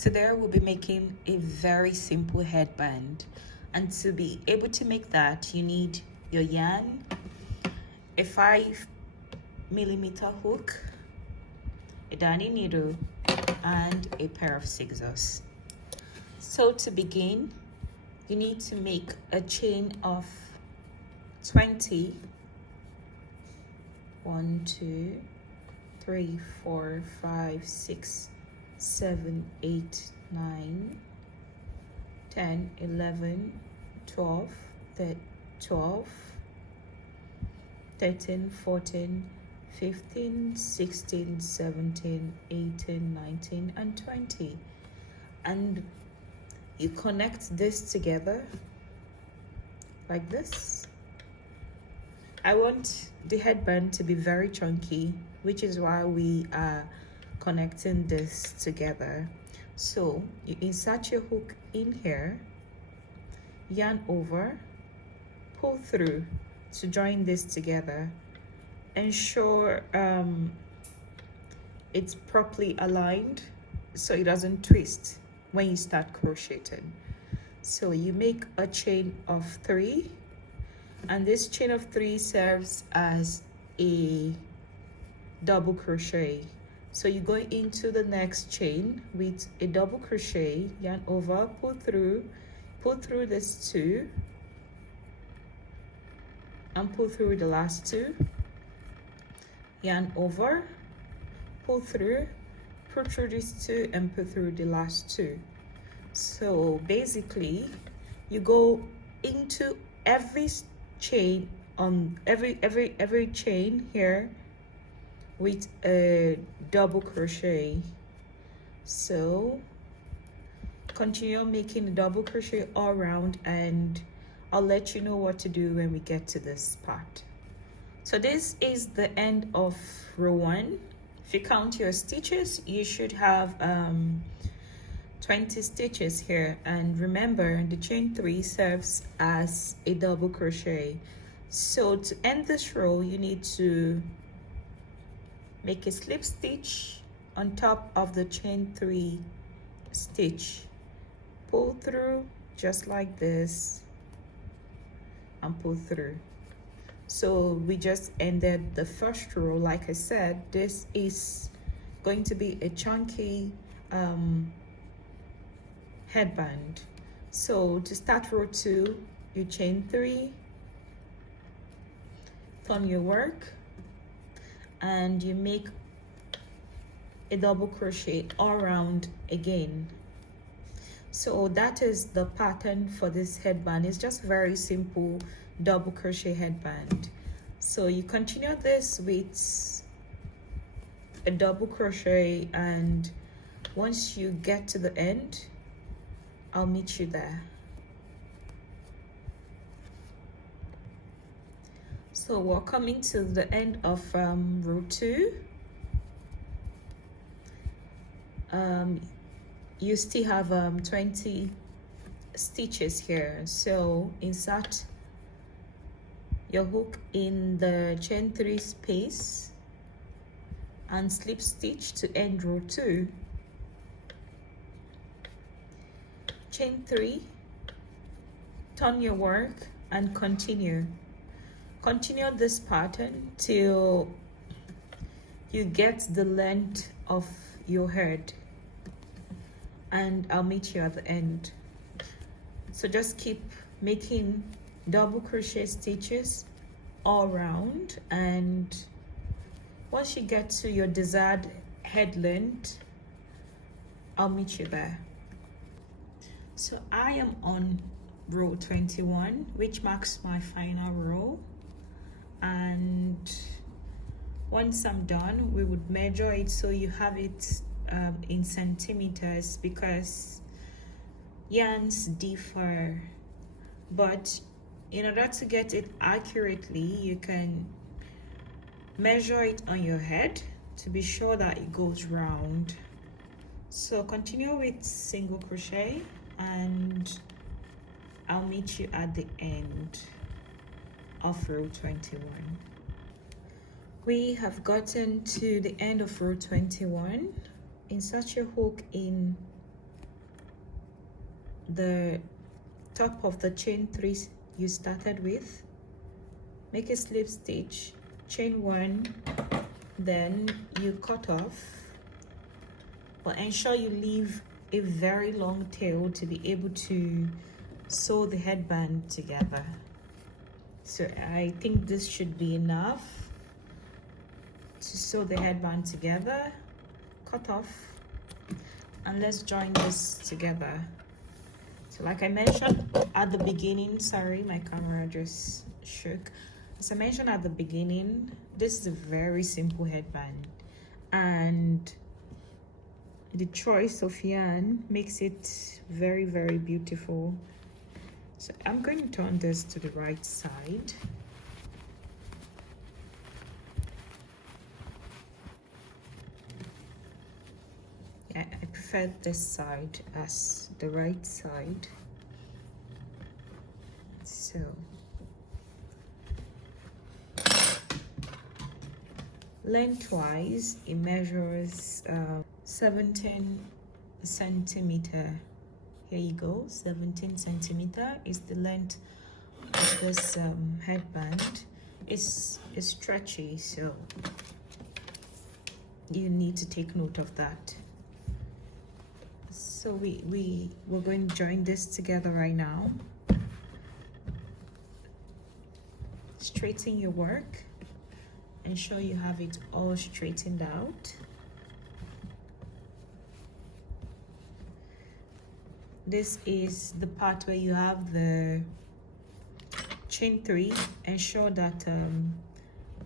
Today we'll be making a very simple headband, and to be able to make that you need your yarn, a 5mm hook, a darning needle, and a pair of scissors. So to begin, you need to make a chain of 20. 1, 2, 3, 4, 5, 6, 7, 8, 9, 10, 11, 12, 12, 13, 14, 15, 16, 17, 18, 19, and 20. And you connect this together like this. I want the headband to be very chunky, which is why we are connecting this together. So you insert your hook in here, yarn over, pull through to join this together. Ensure it's properly aligned so it doesn't twist when you start crocheting. So you make a chain of 3, and this chain of 3 serves as a double crochet. So you go into the next chain with a double crochet, yarn over, pull through this 2 and pull through the last 2, yarn over, pull through these 2 and pull through the last 2. So basically you go into every chain on every chain here with a double crochet. So continue making the double crochet all around, and I'll let you know what to do when we get to this part. So this is the end of row 1. If you count your stitches, you should have 20 stitches here, and remember the chain 3 serves as a double crochet. So to end this row, you need to make a slip stitch on top of the chain 3 stitch, pull through just like this and pull through. So we just ended the first row. Like I said, this is going to be a chunky headband. So to start row 2, you chain 3, turn your work, and you make a double crochet all around again. So that is the pattern for this headband. It's just very simple double crochet headband. So you continue this with a double crochet, and once you get to the end, I'll meet you there. So we're coming to the end of row 2. You still have 20 stitches here. So insert your hook in the chain 3 space and slip stitch to end row 2. Chain 3, turn your work, and continue this pattern till you get the length of your head, and I'll meet you at the end. So just keep making double crochet stitches all around, and once you get to your desired head length, I'll meet you there. So I am on row 21, which marks my final row, and once I'm done, we would measure it so you have it in centimeters, because yarns differ, but in order to get it accurately, you can measure it on your head to be sure that it goes round. So continue with single crochet, and I'll meet you at the end of row 21. We have gotten to the end of row 21. Insert your hook in the top of the chain 3 you started with, make a slip stitch, chain 1, then you cut off, but ensure you leave a very long tail to be able to sew the headband together. So I think this should be enough to sew the headband together. Cut off, and let's join this together. So like I mentioned at the beginning, sorry, my camera just shook. As I mentioned at the beginning, this is a very simple headband, and the choice of yarn makes it very, very beautiful. So I'm going to turn this to the right side. Yeah, I prefer this side as the right side. So lengthwise, it measures 17 centimeter. Here you go, 17 centimeter is the length of this headband. It's stretchy, so you need to take note of that. So we're going to join this together right now. Straighten your work. Ensure you have it all straightened out. This is the part where you have the chain 3. Ensure that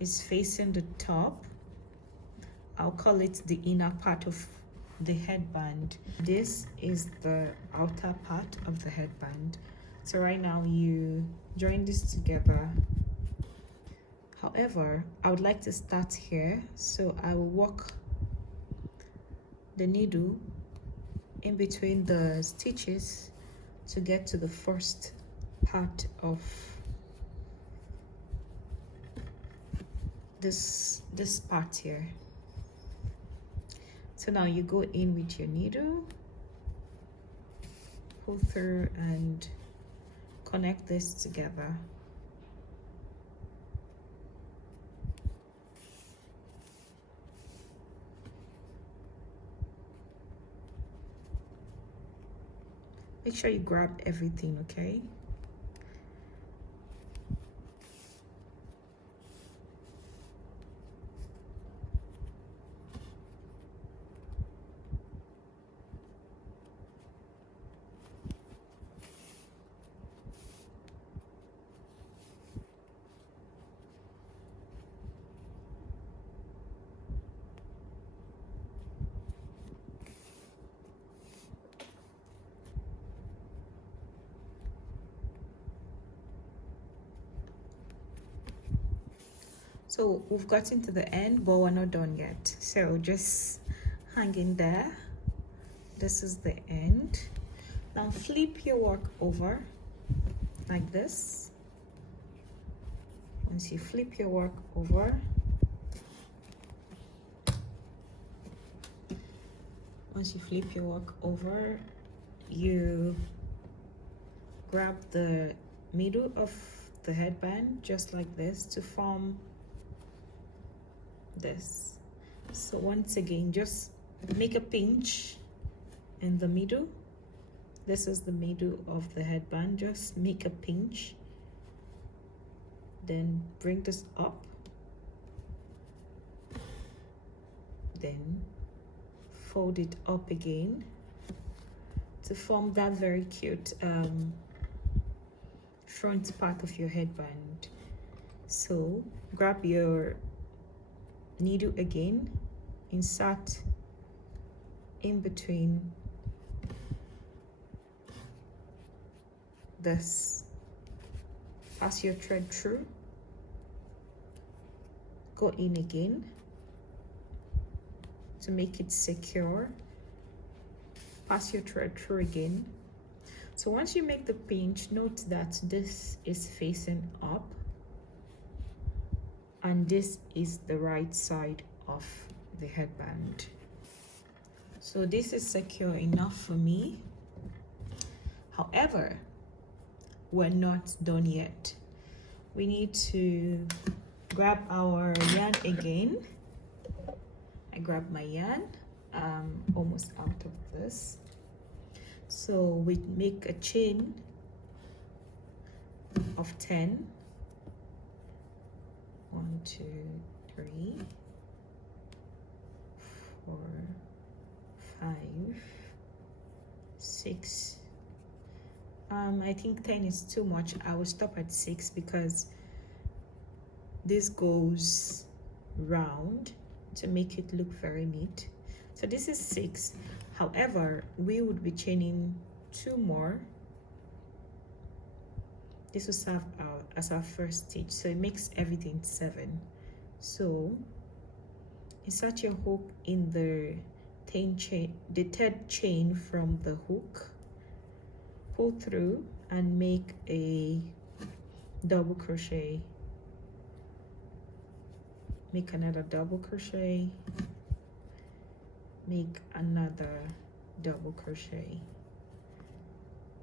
it's facing the top. I'll call it the inner part of the headband. This is the outer part of the headband. So right now you join this together. However, I would like to start here, so I will walk the needle in between the stitches to get to the first part of this part here. So now you go in with your needle, pull through and connect this together. Make sure you grab everything, okay? So we've gotten to the end, but we're not done yet. So just hang in there. This is the end. Now flip your work over like this. Once you flip your work over, you grab the middle of the headband just like this to form this. So once again, just make a pinch in the middle. This is the middle of the headband. Just make a pinch, then bring this up, then fold it up again to form that very cute front part of your headband. So grab your needle again, insert in between this, pass your thread through, go in again to make it secure, pass your thread through again. So once you make the pinch, note that this is facing up and this is the right side of the headband. So this is secure enough for me. However, we're not done yet. We need to grab our yarn again. I grab my yarn, almost out of this. So we make a chain of 10. 1, 2, 3, 4, 5, 6. I think 10 is too much. I will stop at 6 because this goes round to make it look very neat. So this is 6. However, we would be chaining 2 more. This will serve as our first stitch, so it makes everything 7. So insert your hook in the third chain from the hook, pull through and make a double crochet, make another double crochet, make another double crochet,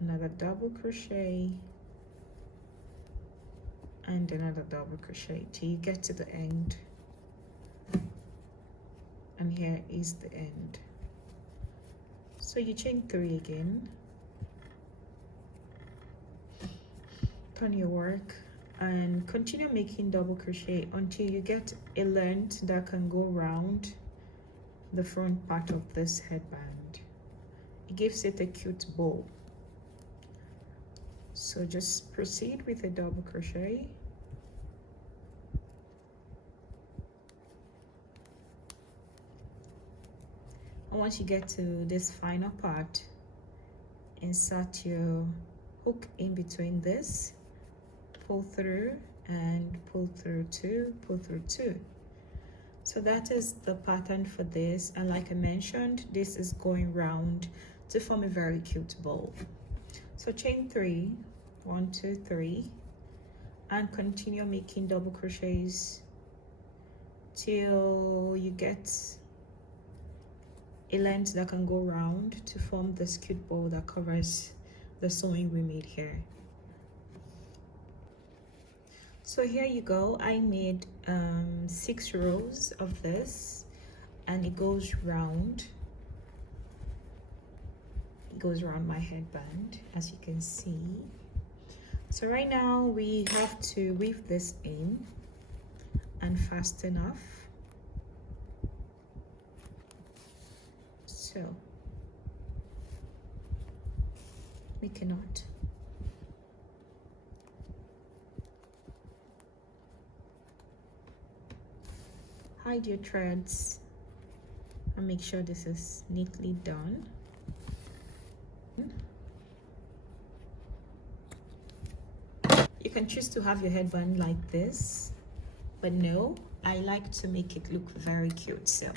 another double crochet, and another double crochet till you get to the end. And here is the end. So you chain 3 again, turn your work and continue making double crochet until you get a length that can go round the front part of this headband. It gives it a cute bow. So just proceed with a double crochet. And once you get to this final part, insert your hook in between this, pull through and pull through 2, pull through 2. So that is the pattern for this, and like I mentioned, this is going round to form a very cute bow. So chain 3, 1, 2, 3, and continue making double crochets till you get a length that can go round to form this cute bow that covers the sewing we made here. So here you go. I made 6 rows of this, and it goes round. It goes around my headband, as you can see. So right now we have to weave this in and fasten off. So make a knot. Hide your threads and make sure this is neatly done. You can choose to have your headband like this, but no, I like to make it look very cute. So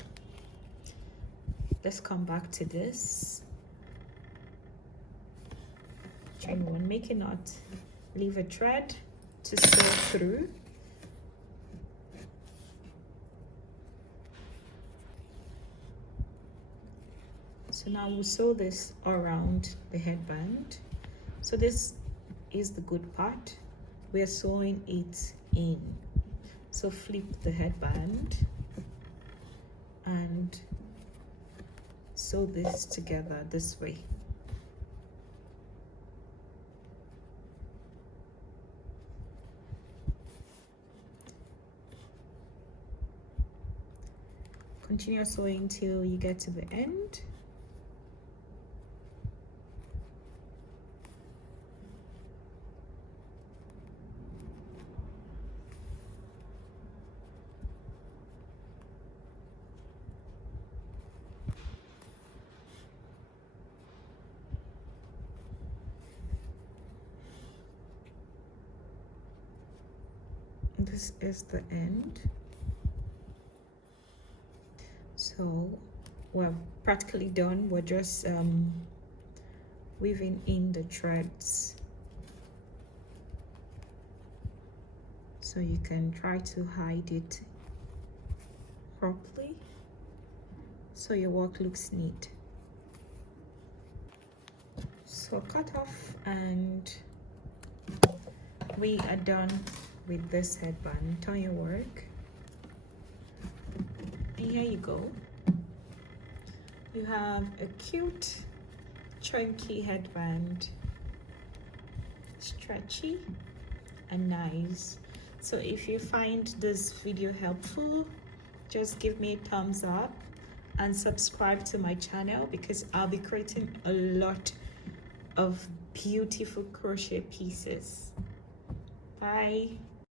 let's come back to this. Chain 1, make a knot, leave a thread to sew through. So now we'll sew this around the headband. So this is the good part. We're sewing it in. So flip the headband and sew this together this way. Continue sewing till you get to the end. This is the end. So we're practically done. We're just weaving in the threads, so you can try to hide it properly so your work looks neat. So So cut off, and we are done with this headband. Turn your work, and here you go. You have a cute chunky headband, stretchy and nice. So if you find this video helpful, just give me a thumbs up and subscribe to my channel, because I'll be creating a lot of beautiful crochet pieces. Bye.